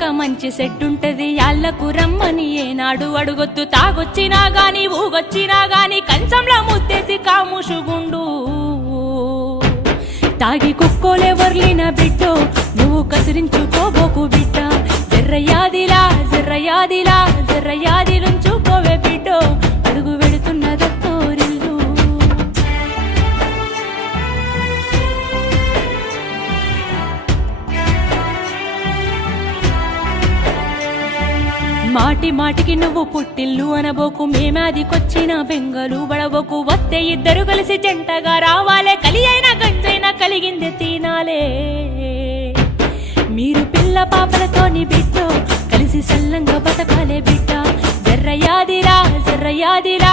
వెనక మంచి సెట్టుంటది యాళ్లకు రమ్మని ఏనాడు అడుగొద్దు తాగొచ్చినా గాని ఊగొచ్చినా గాని కంచంలో ముత్తేసి కాముషుగుండు తాగి కుక్కోలే వర్లిన బిడ్డో నువ్వు కసిరించుకోబోకు బిడ్డ జర్రయాదిలా జర్రయాదిలా జర్రయాదిలుంచుకోవే బిడ్డో అడుగు వెడుతున్నదత్తోరిల్లు మాటి మాటికి నువ్వు పుట్టిల్లు అనబోకు మేమాదికొచ్చిన బెంగలు బడబోకు వస్తే ఇద్దరు కలిసి జంటగా రావాలే కలి అయినా గంజైనా కలిగింది తినాలే మీరు పిల్ల పాపలతోని బిడ్డో కలిసి సల్లంగా బతకాలే బిడ్డ జర్రయాదిలా జర్రయాదిలా